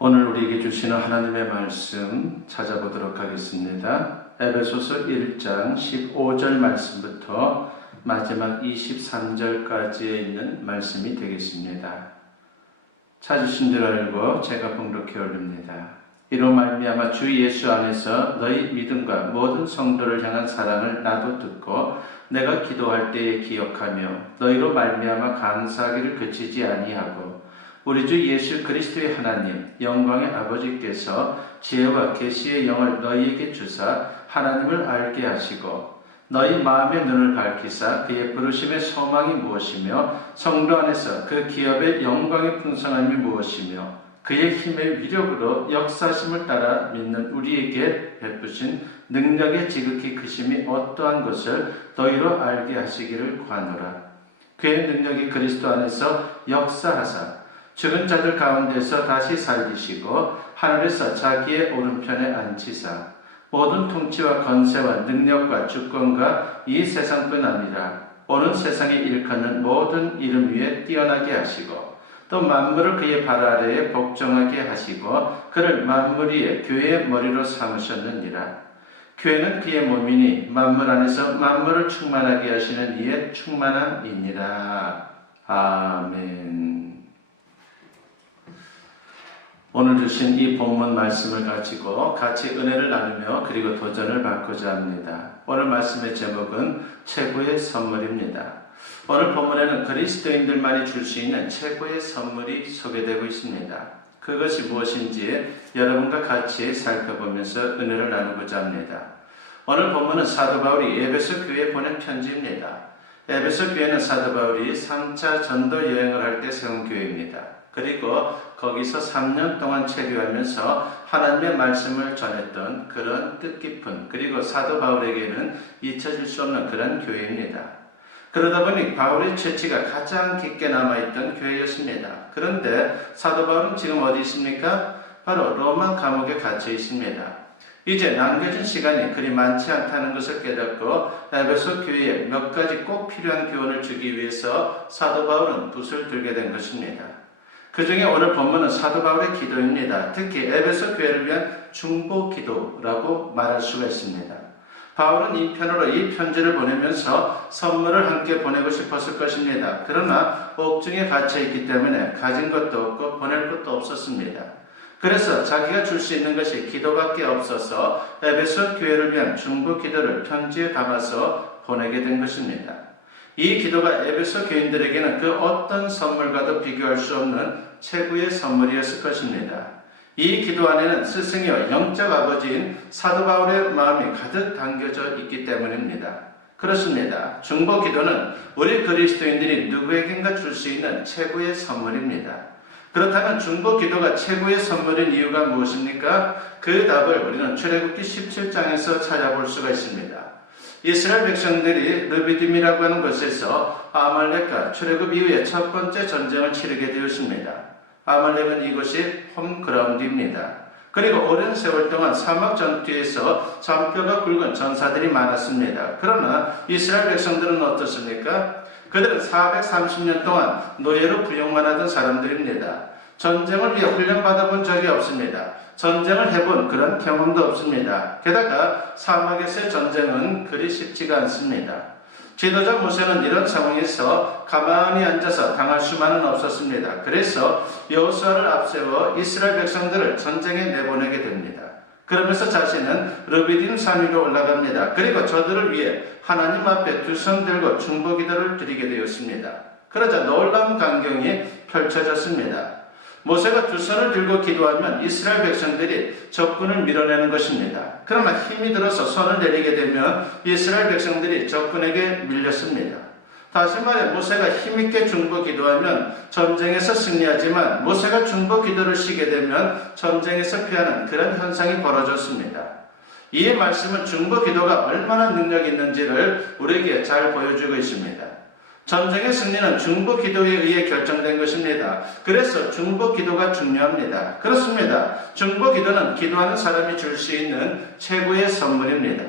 오늘 우리에게 주시는 하나님의 말씀 찾아보도록 하겠습니다. 에베소서 1장 15절 말씀부터 마지막 23절까지에 있는 말씀이 되겠습니다. 찾으신 줄 알고 제가 봉독해 올립니다. 이로 말미암아 주 예수 안에서 너희 믿음과 모든 성도를 향한 사랑을 나도 듣고 내가 기도할 때에 기억하며 너희로 말미암아 감사하기를 그치지 아니하고 우리 주 예수 그리스도의 하나님 영광의 아버지께서 지혜와 계시의 영을 너희에게 주사 하나님을 알게 하시고 너희 마음의 눈을 밝히사 그의 부르심의 소망이 무엇이며 성도 안에서 그 기업의 영광의 풍성함이 무엇이며 그의 힘의 위력으로 역사심을 따라 믿는 우리에게 베푸신 능력의 지극히 크심이 어떠한 것을 너희로 알게 하시기를 구하노라. 그의 능력이 그리스도 안에서 역사하사 죽은 자들 가운데서 다시 살리시고 하늘에서 자기의 오른편에 앉히사 모든 통치와 권세와 능력과 주권과 이 세상뿐 아니라 오는 세상에 일컫는 모든 이름 위에 뛰어나게 하시고 또 만물을 그의 발 아래에 복종하게 하시고 그를 만물 위에 교회의 머리로 삼으셨느니라. 교회는 그의 몸이니 만물 안에서 만물을 충만하게 하시는 이의 충만함이니라. 아멘. 오늘 주신 이 본문 말씀을 가지고 같이 은혜를 나누며 그리고 도전을 받고자 합니다. 오늘 말씀의 제목은 최고의 선물입니다. 오늘 본문에는 그리스도인들만이 줄 수 있는 최고의 선물이 소개되고 있습니다. 그것이 무엇인지 여러분과 같이 살펴보면서 은혜를 나누고자 합니다. 오늘 본문은 사도 바울이 에베소 교회에 보낸 편지입니다. 에베소 교회는 사도 바울이 3차 전도 여행을 할 때 세운 교회입니다. 그리고 거기서 3년 동안 체류하면서 하나님의 말씀을 전했던 그런 뜻깊은 그리고 사도 바울에게는 잊혀질 수 없는 그런 교회입니다. 그러다 보니 바울의 채취가 가장 깊게 남아있던 교회였습니다. 그런데 사도 바울은 지금 어디 있습니까? 바로 로마 감옥에 갇혀 있습니다. 이제 남겨진 시간이 그리 많지 않다는 것을 깨닫고 에베소 교회에 몇 가지 꼭 필요한 교훈을 주기 위해서 사도 바울은 붓을 들게 된 것입니다. 그 중에 오늘 본문은 사도 바울의 기도입니다. 특히 에베소 교회를 위한 중보 기도라고 말할 수가 있습니다. 바울은 인편으로 이 편지를 보내면서 선물을 함께 보내고 싶었을 것입니다. 그러나 옥중에 갇혀있기 때문에 가진 것도 없고 보낼 것도 없었습니다. 그래서 자기가 줄 수 있는 것이 기도밖에 없어서 에베소 교회를 위한 중보 기도를 편지에 담아서 보내게 된 것입니다. 이 기도가 에베소 교인들에게는 그 어떤 선물과도 비교할 수 없는 최고의 선물이었을 것입니다. 이 기도 안에는 스승이요 영적 아버지인 사도 바울의 마음이 가득 담겨져 있기 때문입니다. 그렇습니다. 중보 기도는 우리 그리스도인들이 누구에겐가 줄 수 있는 최고의 선물입니다. 그렇다면 중보 기도가 최고의 선물인 이유가 무엇입니까? 그 답을 우리는 출애굽기 17장에서 찾아볼 수가 있습니다. 이스라엘 백성들이 르비딤이라고 하는 곳에서 아말렉과 출애굽 이후에 첫 번째 전쟁을 치르게 되었습니다. 아말렉은 이곳이 홈그라운드입니다. 그리고 오랜 세월 동안 사막 전투에서 잔뼈가 굵은 전사들이 많았습니다. 그러나 이스라엘 백성들은 어떻습니까? 그들은 430년 동안 노예로 부용만 하던 사람들입니다. 전쟁을 위해 훈련받아본 적이 없습니다. 전쟁을 해본 그런 경험도 없습니다. 게다가 사막에서의 전쟁은 그리 쉽지가 않습니다. 지도자 모세는 이런 상황에서 가만히 앉아서 당할 수만은 없었습니다. 그래서 여호수아를 앞세워 이스라엘 백성들을 전쟁에 내보내게 됩니다. 그러면서 자신은 르비딤 산 위로 올라갑니다. 그리고 저들을 위해 하나님 앞에 두 손 들고 중보 기도를 드리게 되었습니다. 그러자 놀라운 광경이 펼쳐졌습니다. 모세가 두 손을 들고 기도하면 이스라엘 백성들이 적군을 밀어내는 것입니다. 그러나 힘이 들어서 손을 내리게 되면 이스라엘 백성들이 적군에게 밀렸습니다. 다시 말해 모세가 힘있게 중보 기도하면 전쟁에서 승리하지만 모세가 중보 기도를 쉬게 되면 전쟁에서 피하는 그런 현상이 벌어졌습니다. 이 말씀은 중보 기도가 얼마나 능력이 있는지를 우리에게 잘 보여주고 있습니다. 전쟁의 승리는 중보 기도에 의해 결정된 것입니다. 그래서 중보 기도가 중요합니다. 그렇습니다. 중보 기도는 기도하는 사람이 줄 수 있는 최고의 선물입니다.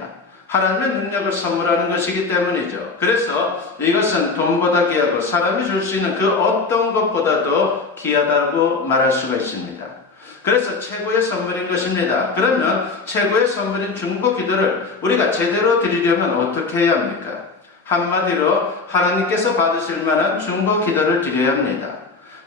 하나님의 능력을 선물하는 것이기 때문이죠. 그래서 이것은 돈보다 귀하고 사람이 줄 수 있는 그 어떤 것보다도 귀하다고 말할 수가 있습니다. 그래서 최고의 선물인 것입니다. 그러면 최고의 선물인 중보 기도를 우리가 제대로 드리려면 어떻게 해야 합니까? 한마디로 하나님께서 받으실 만한 중보 기도를 드려야 합니다.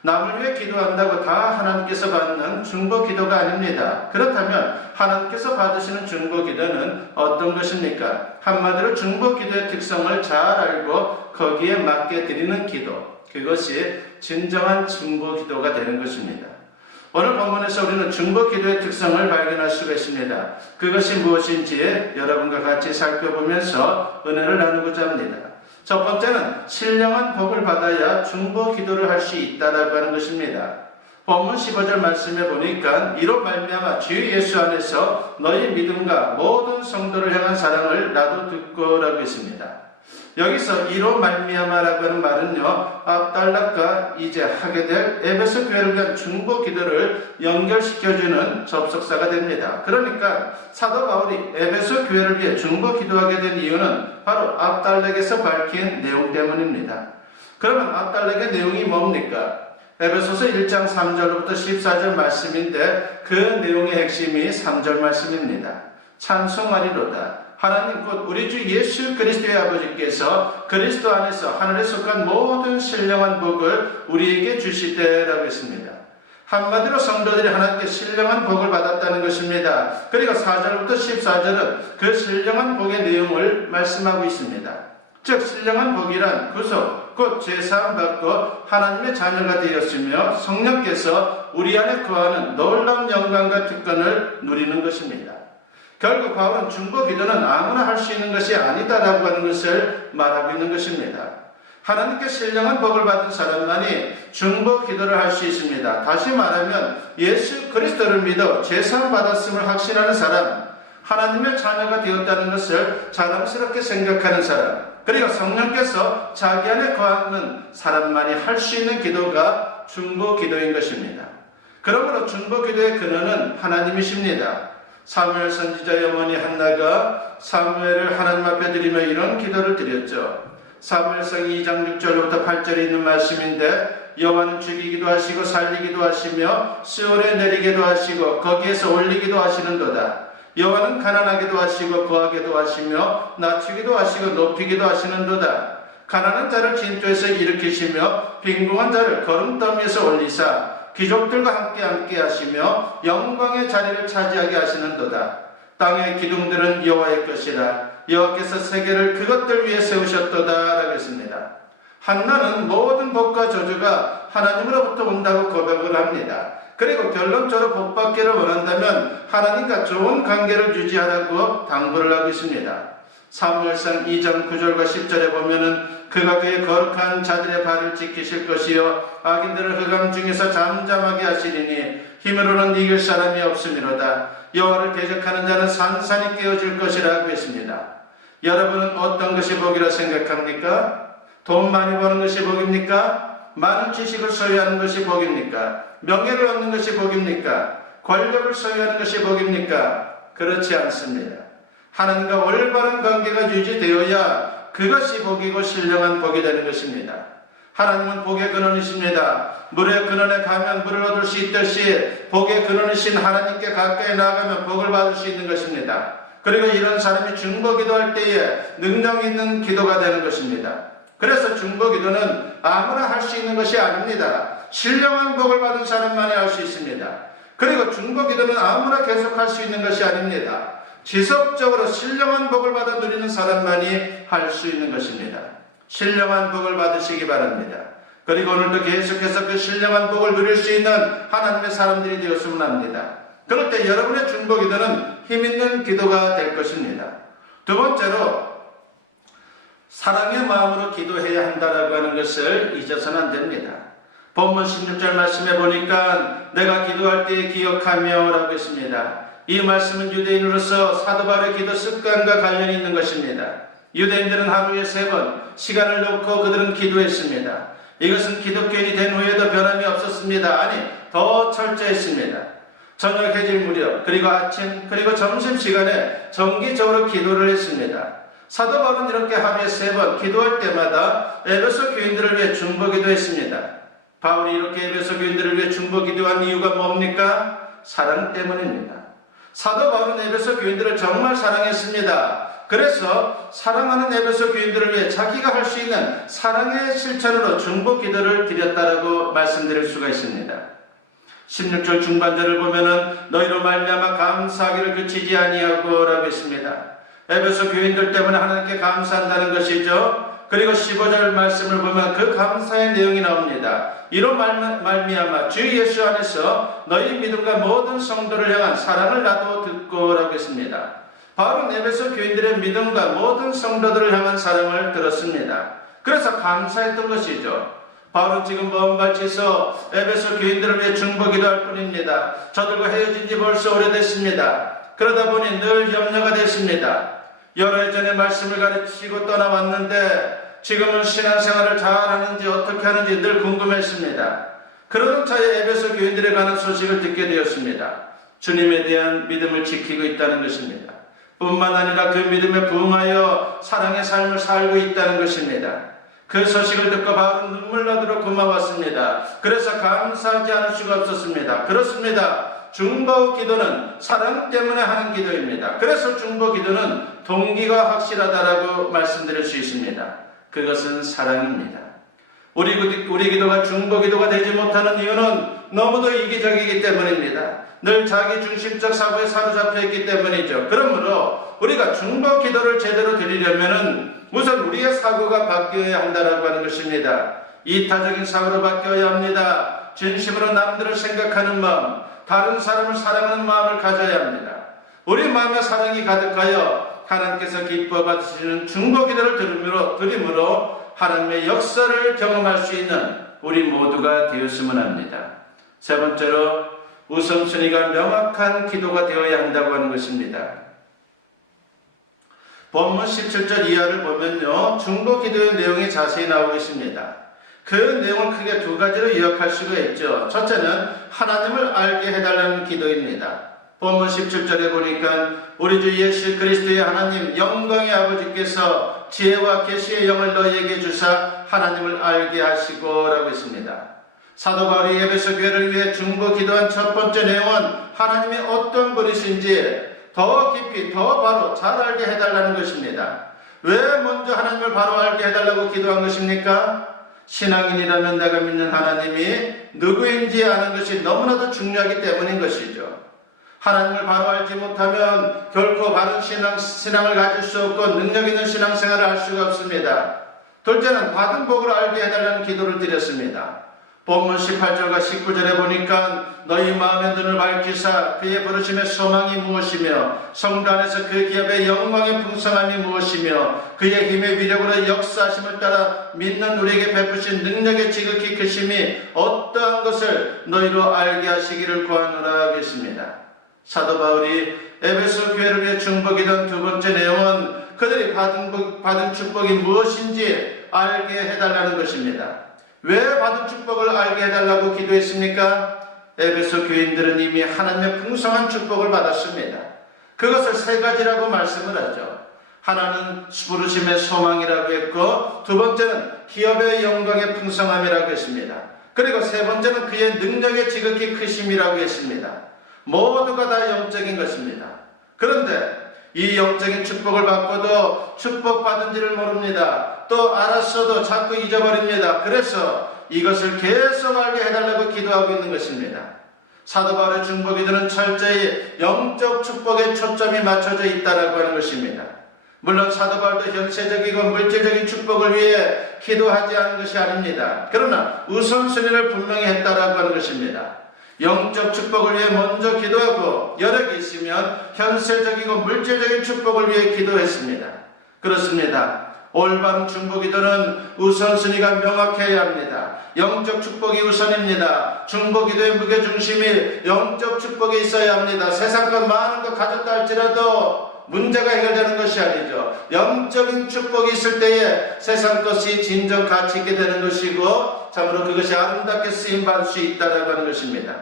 남을 위해 기도한다고 다 하나님께서 받는 중보 기도가 아닙니다. 그렇다면 하나님께서 받으시는 중보 기도는 어떤 것입니까? 한마디로 중보 기도의 특성을 잘 알고 거기에 맞게 드리는 기도, 그것이 진정한 중보 기도가 되는 것입니다. 오늘 본문에서 우리는 중보 기도의 특성을 발견할 수가 있습니다. 그것이 무엇인지 여러분과 같이 살펴보면서 은혜를 나누고자 합니다. 첫 번째는 신령한 복을 받아야 중보 기도를 할 수 있다라고 하는 것입니다. 본문 15절 말씀에 보니까 이로 말미암아 주 예수 안에서 너희 믿음과 모든 성도를 향한 사랑을 나도 듣고라고 했습니다. 여기서 이로 말미암아라고 하는 말은요, 압달락과 이제 하게 될 에베소 교회를 위한 중보 기도를 연결시켜주는 접속사가 됩니다. 그러니까 사도 바울이 에베소 교회를 위해 중보 기도하게 된 이유는 바로 압달락에서 밝힌 내용 때문입니다. 그러면 압달락의 내용이 뭡니까? 에베소서 1장 3절부터 14절 말씀인데 그 내용의 핵심이 3절 말씀입니다. 찬송하리로다. 하나님 곧 우리 주 예수 그리스도의 아버지께서 그리스도 안에서 하늘에 속한 모든 신령한 복을 우리에게 주시되라고 했습니다. 한마디로 성도들이 하나님께 신령한 복을 받았다는 것입니다. 그리고 4절부터 14절은 그 신령한 복의 내용을 말씀하고 있습니다. 즉 신령한 복이란 구속, 곧 죄사함 받고 하나님의 자녀가 되었으며 성령께서 우리 안에 거하는 놀라운 영광과 특권을 누리는 것입니다. 결국 바울은 중보 기도는 아무나 할 수 있는 것이 아니다라고 하는 것을 말하고 있는 것입니다. 하나님께 신령한 복을 받은 사람만이 중보 기도를 할 수 있습니다. 다시 말하면 예수 그리스도를 믿어 죄사함 받았음을 확신하는 사람, 하나님의 자녀가 되었다는 것을 자랑스럽게 생각하는 사람, 그리고 성령께서 자기 안에 거하는 사람만이 할 수 있는 기도가 중보 기도인 것입니다. 그러므로 중보 기도의 근원은 하나님이십니다. 사무엘 선지자의 어머니 한나가 사무엘을 하나님 앞에 드리며 이런 기도를 드렸죠. 사무엘상 2장 6절부터 8절에 있는 말씀인데 여호와는 죽이기도 하시고 살리기도 하시며 시온에 내리기도 하시고 거기에서 올리기도 하시는도다. 여호와는 가난하게도 하시고 부하게도 하시며 낮추기도 하시고 높이기도 하시는도다. 가난한 자를 진토에서 일으키시며 빈궁한 자를 거름더미에서 올리사 귀족들과 함께 하시며 영광의 자리를 차지하게 하시는도다. 땅의 기둥들은 여호와의 것이라. 여호와께서 세계를 그것들 위에 세우셨도다 라고 했습니다. 한나는 모든 복과 저주가 하나님으로부터 온다고 고백을 합니다. 그리고 결론적으로 복받기를 원한다면 하나님과 좋은 관계를 유지하라고 당부를 하고 있습니다. 사무엘상 2장 9절과 10절에 보면은 그가 그의 거룩한 자들의 발을 지키실 것이요 악인들을 흑암 중에서 잠잠하게 하시리니 힘으로는 이길 사람이 없음이로다. 여호와를 대적하는 자는 산산이 깨어질 것이라고 했습니다. 여러분은 어떤 것이 복이라 생각합니까? 돈 많이 버는 것이 복입니까? 많은 지식을 소유하는 것이 복입니까? 명예를 얻는 것이 복입니까? 권력을 소유하는 것이 복입니까? 그렇지 않습니다. 하나님과 올바른 관계가 유지되어야 그것이 복이고 신령한 복이 되는 것입니다. 하나님은 복의 근원이십니다. 물의 근원에 가면 물을 얻을 수 있듯이 복의 근원이신 하나님께 가까이 나아가면 복을 받을 수 있는 것입니다. 그리고 이런 사람이 중보 기도할 때에 능력 있는 기도가 되는 것입니다. 그래서 중보 기도는 아무나 할 수 있는 것이 아닙니다. 신령한 복을 받은 사람만이 할 수 있습니다. 그리고 중보 기도는 아무나 계속할 수 있는 것이 아닙니다. 지속적으로 신령한 복을 받아 누리는 사람만이 할 수 있는 것입니다. 신령한 복을 받으시기 바랍니다. 그리고 오늘도 계속해서 그 신령한 복을 누릴 수 있는 하나님의 사람들이 되었으면 합니다. 그럴 때 여러분의 중보 기도는 힘있는 기도가 될 것입니다. 두 번째로 사랑의 마음으로 기도해야 한다라고 하는 것을 잊어서는 안 됩니다. 본문 16절 말씀에 보니까 내가 기도할 때 기억하며 라고 했습니다. 이 말씀은 유대인으로서 사도 바울의 기도 습관과 관련이 있는 것입니다. 유대인들은 하루에 3번 시간을 놓고 그들은 기도했습니다. 이것은 기독교인이 된 후에도 변함이 없었습니다. 아니, 더 철저했습니다. 저녁 해질 무렵, 그리고 아침, 그리고 점심시간에 정기적으로 기도를 했습니다. 사도 바울은 이렇게 하루에 3번 기도할 때마다 에베소 교인들을 위해 중보 기도했습니다. 바울이 이렇게 에베소 교인들을 위해 중보 기도한 이유가 뭡니까? 사랑 때문입니다. 사도 바울은 에베소 교인들을 정말 사랑했습니다. 그래서 사랑하는 에베소 교인들을 위해 자기가 할 수 있는 사랑의 실천으로 중보 기도를 드렸다라고 말씀드릴 수가 있습니다. 16절 중반절을 보면은 너희로 말미암아 감사하기를 그치지 아니하고 라고 했습니다. 에베소 교인들 때문에 하나님께 감사한다는 것이죠. 그리고 15절 말씀을 보면 그 감사의 내용이 나옵니다. 이로 말미암아 주 예수 안에서 너희 믿음과 모든 성도를 향한 사랑을 나도 듣고 라고 했습니다. 바울은 에베소 교인들의 믿음과 모든 성도들을 향한 사랑을 들었습니다. 그래서 감사했던 것이죠. 바울은 지금 먼 발치에서 에베소 교인들을 위해 중보기도할 뿐입니다. 저들과 헤어진 지 벌써 오래됐습니다. 그러다 보니 늘 염려가 됐습니다. 여러 해 전에 말씀을 가르치고 떠나왔는데 지금은 신앙생활을 잘하는지 어떻게 하는지 늘 궁금했습니다. 그러던 차에 에베소 교인들에 관한 소식을 듣게 되었습니다. 주님에 대한 믿음을 지키고 있다는 것입니다. 뿐만 아니라 그 믿음에 부응하여 사랑의 삶을 살고 있다는 것입니다. 그 소식을 듣고 바울은 눈물 나도록 고마웠습니다. 그래서 감사하지 않을 수가 없었습니다. 그렇습니다. 중보 기도는 사랑 때문에 하는 기도입니다. 그래서 중보 기도는 동기가 확실하다라고 말씀드릴 수 있습니다. 그것은 사랑입니다. 우리 기도가 중보 기도가 되지 못하는 이유는 너무도 이기적이기 때문입니다. 늘 자기중심적 사고에 사로잡혀 있기 때문이죠. 그러므로 우리가 중보 기도를 제대로 드리려면은 우선 우리의 사고가 바뀌어야 한다라고 하는 것입니다. 이타적인 사고로 바뀌어야 합니다. 진심으로 남들을 생각하는 마음, 다른 사람을 사랑하는 마음을 가져야 합니다. 우리 마음에 사랑이 가득하여 하나님께서 기뻐 받으시는 중보 기도를 드림으로 하나님의 역사를 경험할 수 있는 우리 모두가 되었으면 합니다. 세 번째로 우선순위가 명확한 기도가 되어야 한다고 하는 것입니다. 본문 17절 이하를 보면요, 중보 기도의 내용이 자세히 나오고 있습니다. 그 내용을 크게 두 가지로 요약할 수가 있죠. 첫째는 하나님을 알게 해달라는 기도입니다. 본문 17절에 보니까 우리 주 예수 그리스도의 하나님 영광의 아버지께서 지혜와 계시의 영을 너희에게 주사 하나님을 알게 하시고 라고 했습니다. 사도 바울이 에베소 교회를 위해 중보 기도한 첫 번째 내용은 하나님이 어떤 분이신지 더 깊이 더 바로 잘 알게 해달라는 것입니다. 왜 먼저 하나님을 바로 알게 해달라고 기도한 것입니까? 신앙인이라면 내가 믿는 하나님이 누구인지 아는 것이 너무나도 중요하기 때문인 것이죠. 하나님을 바로 알지 못하면 결코 바른 신앙을 가질 수 없고 능력 있는 신앙생활을 할 수가 없습니다. 둘째는 받은 복을 알게 해달라는 기도를 드렸습니다. 본문 18절과 19절에 보니까 너희 마음의 눈을 밝히사 그의 부르심의 소망이 무엇이며 성도 안에서 그 기업의 영광의 풍성함이 무엇이며 그의 힘의 위력으로 역사하심을 따라 믿는 우리에게 베푸신 능력의 지극히 크심이 어떠한 것을 너희로 알게 하시기를 구하노라 하겠습니다. 사도 바울이 에베소 교회를 위해 중보기도한 두 번째 내용은 그들이 받은 축복이 무엇인지 알게 해달라는 것입니다. 왜 받은 축복을 알게 해달라고 기도했습니까? 에베소 교인들은 이미 하나님의 풍성한 축복을 받았습니다. 그것을 세 가지라고 말씀을 하죠. 하나는 부르심의 소망이라고 했고, 두 번째는 기업의 영광의 풍성함이라고 했습니다. 그리고 세 번째는 그의 능력의 지극히 크심이라고 했습니다. 모두가 다 영적인 것입니다. 그런데 이 영적인 축복을 받고도 축복받은지를 모릅니다. 또 알았어도 자꾸 잊어버립니다. 그래서 이것을 계속 알게 해달라고 기도하고 있는 것입니다. 사도 바울의 중보기도는 철저히 영적 축복에 초점이 맞춰져 있다라고 하는 것입니다. 물론 사도 바울도 현세적이고 물질적인 축복을 위해 기도하지 않은 것이 아닙니다. 그러나 우선순위를 분명히 했다라고 하는 것입니다. 영적 축복을 위해 먼저 기도하고 여력이 있으면 현세적이고 물질적인 축복을 위해 기도했습니다. 그렇습니다. 올바른 중보기도는 우선순위가 명확해야 합니다. 영적 축복이 우선입니다. 중보기도의 무게중심이 영적 축복에 있어야 합니다. 세상 것 많은 것 가졌다 할지라도 문제가 해결되는 것이 아니죠. 영적인 축복이 있을 때에 세상 것이 진정 가치 있게 되는 것이고 참으로 그것이 아름답게 쓰임받을 수 있다고 하는 것입니다.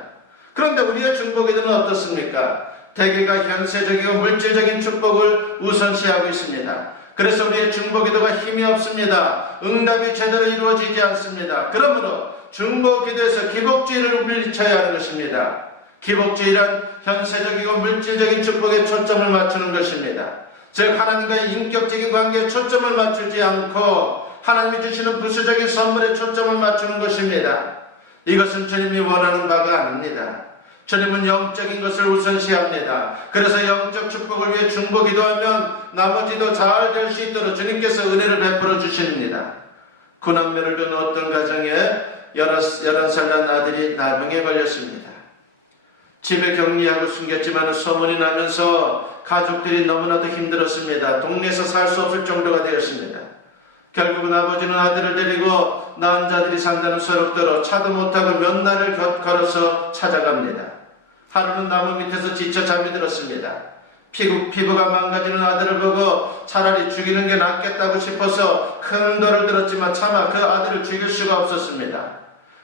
그런데 우리의 중보기도는 어떻습니까? 대개가 현세적이고 물질적인 축복을 우선시하고 있습니다. 그래서 우리의 중보기도가 힘이 없습니다. 응답이 제대로 이루어지지 않습니다. 그러므로 중보기도에서 기복주의를 물리쳐야 하는 것입니다. 기복주의란 현세적이고 물질적인 축복에 초점을 맞추는 것입니다. 즉 하나님과의 인격적인 관계에 초점을 맞추지 않고 하나님이 주시는 부수적인 선물에 초점을 맞추는 것입니다. 이것은 주님이 원하는 바가 아닙니다. 주님은 영적인 것을 우선시합니다. 그래서 영적 축복을 위해 중보 기도하면 나머지도 잘 될 수 있도록 주님께서 은혜를 베풀어 주십니다. 구남매를 둔 어떤 가정에 11살 난 아들이 나병에 걸렸습니다. 집에 격리하고 숨겼지만 소문이 나면서 가족들이 너무나도 힘들었습니다. 동네에서 살 수 없을 정도가 되었습니다. 결국은 아버지는 아들을 데리고 낳은 자들이 산다는 소록도로 차도 못하고 몇 날을 걸어서 찾아갑니다. 하루는 나무 밑에서 지쳐 잠이 들었습니다. 피부가 망가지는 아들을 보고 차라리 죽이는 게 낫겠다고 싶어서 큰 돌을 들었지만 차마 그 아들을 죽일 수가 없었습니다.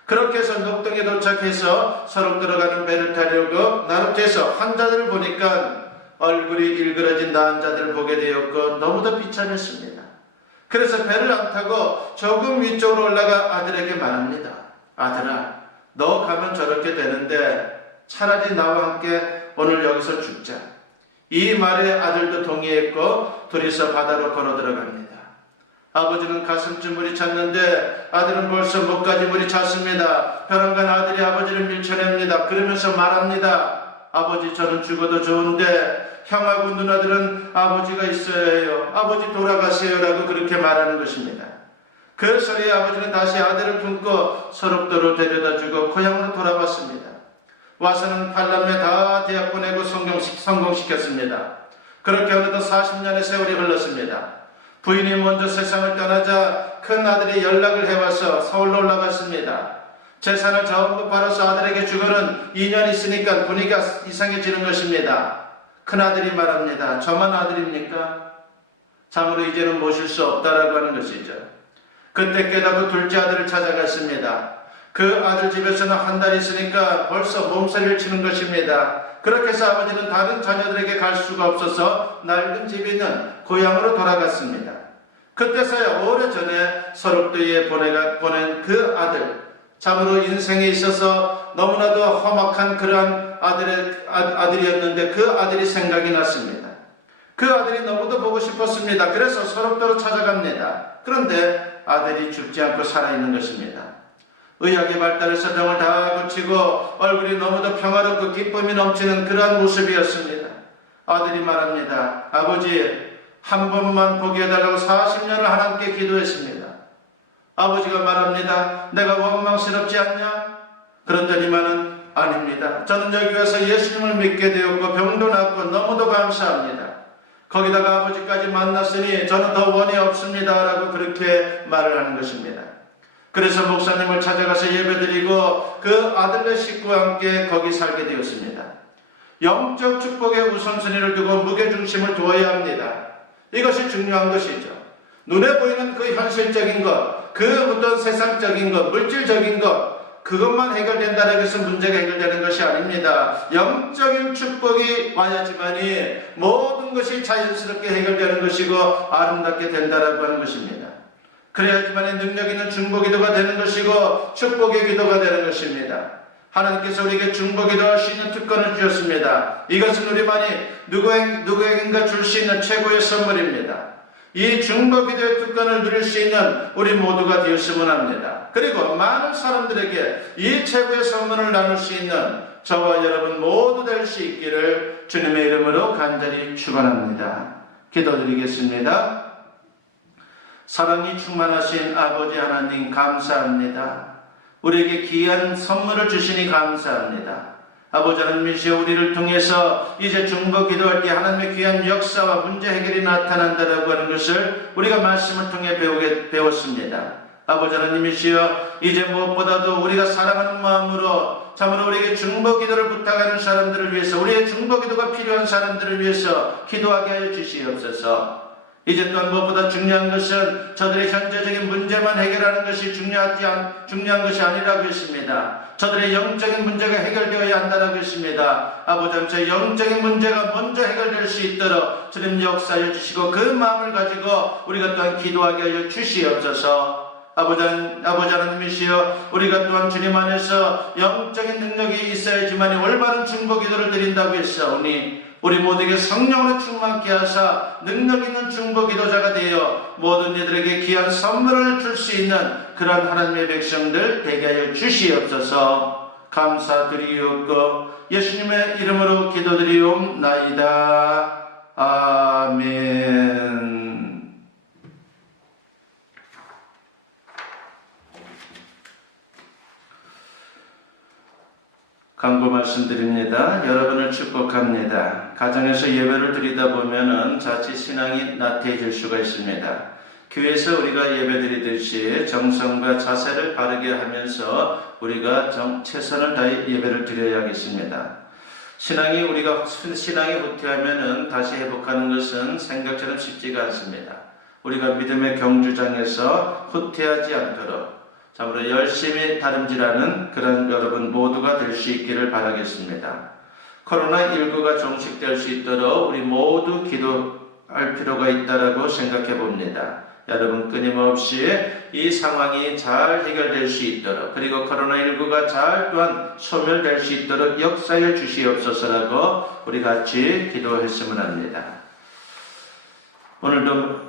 그렇게 해서 녹동에 도착해서 소록도로 가는 배를 타려고 나루터에서 환자들을 보니까 얼굴이 일그러진 난자들을 보게 되었고 너무도 비참했습니다. 그래서 배를 안 타고 조금 위쪽으로 올라가 아들에게 말합니다. 아들아, 너 가면 저렇게 되는데 차라리 나와 함께 오늘 여기서 죽자. 이 말에 아들도 동의했고 둘이서 바다로 걸어 들어갑니다. 아버지는 가슴쯤 물이 찼는데 아들은 벌써 목까지 물이 찼습니다. 벼랑간 아들이 아버지를 밀쳐냅니다. 그러면서 말합니다. 아버지, 저는 죽어도 좋은데 형하고 누나들은 아버지가 있어야 해요. 아버지 돌아가세요 라고 그렇게 말하는 것입니다. 그 소리에 아버지는 다시 아들을 품고 소록도로 데려다주고 고향으로 돌아왔습니다. 와서는 8남매 다 대학 보내고 성공시켰습니다. 그렇게 어느덧 40년의 세월이 흘렀습니다. 부인이 먼저 세상을 떠나자 큰 아들이 연락을 해와서 서울로 올라갔습니다. 재산을 전부 팔아서 아들에게 주고는 2년 있으니까 분위기가 이상해지는 것입니다. 큰아들이 말합니다. 저만 아들입니까? 참으로 이제는 모실 수 없다라고 하는 것이죠. 그때 깨닫고 둘째 아들을 찾아갔습니다. 그 아들 집에서는 한 달 있으니까 벌써 몸살을 치는 것입니다. 그렇게 해서 아버지는 다른 자녀들에게 갈 수가 없어서 낡은 집에 있는 고향으로 돌아갔습니다. 그때서야 오래전에 소록도에 보낸 그 아들, 참으로 인생에 있어서 너무나도 험악한 그러한 아들이었는데 그 아들이 생각이 났습니다. 그 아들이 너무도 보고 싶었습니다. 그래서 소록도로 찾아갑니다. 그런데 아들이 죽지 않고 살아있는 것입니다. 의학의 발달에서 병을 다 고치고 얼굴이 너무도 평화롭고 기쁨이 넘치는 그러한 모습이었습니다. 아들이 말합니다. 아버지, 한 번만 보게 해달라고 40년을 하나님께 기도했습니다. 아버지가 말합니다. 내가 원망스럽지 않냐? 그랬더니만은 아닙니다. 저는 여기 와서 예수님을 믿게 되었고 병도 낫고 너무도 감사합니다. 거기다가 아버지까지 만났으니 저는 더 원이 없습니다 라고 그렇게 말을 하는 것입니다. 그래서 목사님을 찾아가서 예배드리고 그 아들네 식구와 함께 거기 살게 되었습니다. 영적 축복의 우선순위를 두고 무게중심을 두어야 합니다. 이것이 중요한 것이죠. 눈에 보이는 그 현실적인 것, 그 어떤 세상적인 것, 물질적인 것, 그것만 해결된다고 해서 문제가 해결되는 것이 아닙니다. 영적인 축복이 와야지만이 모든 것이 자연스럽게 해결되는 것이고 아름답게 된다라고 하는 것입니다. 그래야지만이 능력 있는 중보기도가 되는 것이고 축복의 기도가 되는 것입니다. 하나님께서 우리에게 중보기도할 수 있는 특권을 주셨습니다. 이것은 우리만이 누구에겐가 줄 수 있는 최고의 선물입니다. 이 중보기도의 특권을 누릴 수 있는 우리 모두가 되었으면 합니다. 그리고 많은 사람들에게 이 최고의 선물을 나눌 수 있는 저와 여러분 모두 될 수 있기를 주님의 이름으로 간절히 축원합니다. 기도드리겠습니다. 사랑이 충만하신 아버지 하나님 감사합니다. 우리에게 귀한 선물을 주시니 감사합니다. 아버지 하나님이시여, 우리를 통해서 이제 중보 기도할 때 하나님의 귀한 역사와 문제 해결이 나타난다라고 하는 것을 우리가 말씀을 통해 배웠습니다. 아버지 하나님이시여, 이제 무엇보다도 우리가 사랑하는 마음으로 참으로 우리에게 중보 기도를 부탁하는 사람들을 위해서, 우리의 중보 기도가 필요한 사람들을 위해서 기도하게 하여 주시옵소서. 이제 또한 무엇보다 중요한 것은 저들의 현재적인 문제만 해결하는 것이 중요한 것이 아니라고 했습니다. 저들의 영적인 문제가 해결되어야 한다고 했습니다. 아버지, 저 영적인 문제가 먼저 해결될 수 있도록 주님 역사해 주시고 그 마음을 가지고 우리가 또한 기도하게 하여 주시옵소서. 아버지 하나님이시여, 우리가 또한 주님 안에서 영적인 능력이 있어야지만 올바른 중보 기도를 드린다고 했사오니 우리 모두에게 성령으로 충만케 하사 능력 있는 중보 기도자가 되어 모든 이들에게 귀한 선물을 줄 수 있는 그런 하나님의 백성들 되게 하여 주시옵소서. 감사드리옵고 예수님의 이름으로 기도드리옵나이다. 아멘. 간구 말씀드립니다. 여러분을 축복합니다. 가정에서 예배를 드리다 보면은 자칫 신앙이 나태해질 수가 있습니다. 교회에서 우리가 예배 드리듯이 정성과 자세를 바르게 하면서 우리가 최선을 다해 예배를 드려야겠습니다. 우리가 신앙이 후퇴하면은 다시 회복하는 것은 생각처럼 쉽지가 않습니다. 우리가 믿음의 경주장에서 후퇴하지 않도록 참으로 열심히 다름질하는 그런 여러분 모두가 될 수 있기를 바라겠습니다. 코로나19가 종식될 수 있도록 우리 모두 기도할 필요가 있다고 생각해 봅니다. 여러분 끊임없이 이 상황이 잘 해결될 수 있도록, 그리고 코로나19가 잘 또한 소멸될 수 있도록 역사해 주시옵소서라고 우리 같이 기도했으면 합니다. 오늘도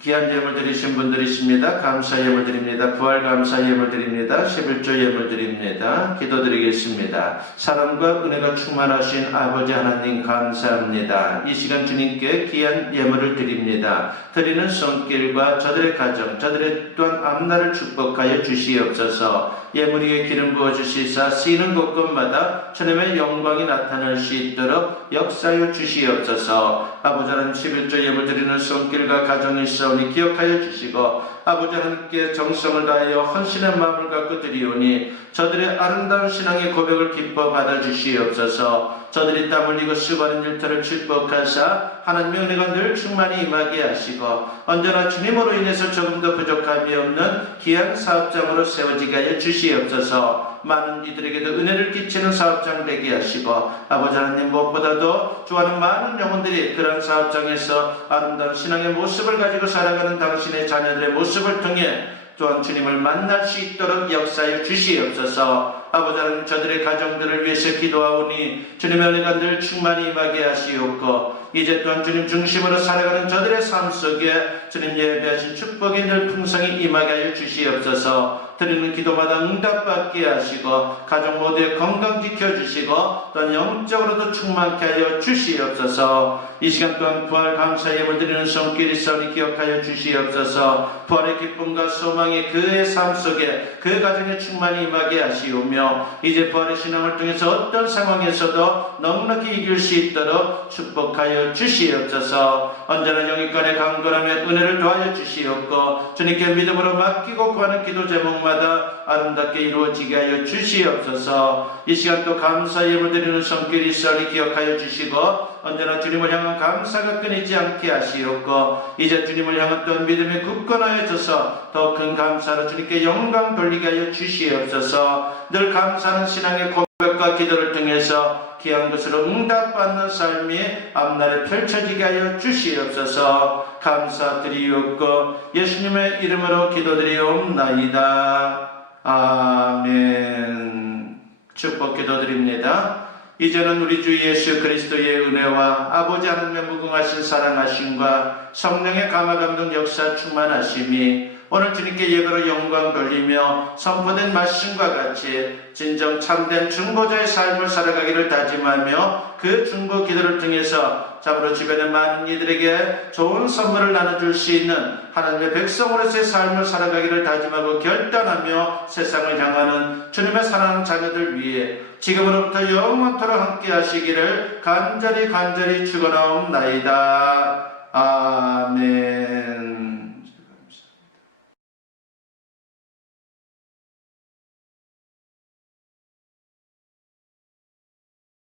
귀한 예물 드리신 분들이 있습니다. 감사 예물 드립니다. 부활 감사 예물 드립니다. 11조 예물 드립니다. 기도드리겠습니다. 사랑과 은혜가 충만하신 아버지 하나님 감사합니다. 이 시간 주님께 귀한 예물을 드립니다. 드리는 손길과 저들의 가정, 저들의 또한 앞날을 축복하여 주시옵소서. 예물 위에 기름 부어주시사 쓰이는 곳곳마다 주님의 영광이 나타날 수 있도록 역사하여 주시옵소서. 아버지 하나님 11조 예물 드리는 손길과 가정이 있사오니 기억하여 주시고, 아버지 하나님께 정성을 다하여 헌신의 마음을 갖고 드리오니 저들의 아름다운 신앙의 고백을 기뻐 받아주시옵소서. 저들이 땀 흘리고 수고하는 일터를 축복하사 하나님의 은혜가 늘 충만히 임하게 하시고, 언제나 주님으로 인해서 조금 더 부족함이 없는 귀한 사업장으로 세워지게 하여 주시옵소서. 많은 이들에게도 은혜를 끼치는 사업장 되게 하시고, 아버지 하나님 무엇보다도 좋아하는 많은 영혼들이 그런 사업장에서 아름다운 신앙의 모습을 가지고 살아가는 당신의 자녀들의 모습을 통해 또한 주님을 만날 수 있도록 역사하여 주시옵소서. 아버지 하나님 저들의 가정들을 위해서 기도하오니 주님의 은혜가 늘 충만히 임하게 하시옵고, 이제 또한 주님 중심으로 살아가는 저들의 삶 속에 주님 예배하신 축복이 늘 풍성히 임하게 하여 주시옵소서. 드리는 기도마다 응답받게 하시고 가정 모두의 건강 지켜주시고 또한 영적으로도 충만케 하여 주시옵소서. 이 시간 또한 부활 감사 예물 드리는 손길이 있사오니 기억하여 주시옵소서. 부활의 기쁨과 소망이 그의 삶 속에 그 가정에 충만히 임하게 하시오며, 이제 부활의 신앙을 통해서 어떤 상황에서도 넉넉히 이길 수 있도록 축복하여 주시옵소서. 언제나 영육간의 강건함에 은혜를 더하여 주시옵고, 주님께 믿음으로 맡기고 구하는 기도 제목마다 아름답게 이루어지게 하여 주시옵소서. 이 시간 또 감사 예물 드리는 손길이 있사오니 기억하여 주시고, 언제나 주님을 향한 감사가 끊이지 않게 하시옵고, 이제 주님을 향한 또한 믿음이 굳건하여져서 더 큰 감사로 주님께 영광 돌리게 하여 주시옵소서. 늘 감사하는 신앙의 고백과 기도를 통해서 귀한 것으로 응답받는 삶이 앞날에 펼쳐지게 하여 주시옵소서. 감사드리옵고 예수님의 이름으로 기도드리옵나이다. 아멘. 축복 기도드립니다. 이제는 우리 주 예수 그리스도의 은혜와 아버지 하나님의 무궁하신 사랑하심과 성령의 감화감동 역사 충만하심이 오늘 주님께 예배로 영광 돌리며 선포된 말씀과 같이 진정 참된 중보자의 삶을 살아가기를 다짐하며 그 중보 기도를 통해서 참으로 주변의 많은 이들에게 좋은 선물을 나눠줄 수 있는 하나님의 백성으로서의 삶을 살아가기를 다짐하고 결단하며 세상을 향하는 주님의 사랑하는 자녀들 위해 지금으로부터 영원토록 함께 하시기를 간절히 축원하옵나이다. 아멘.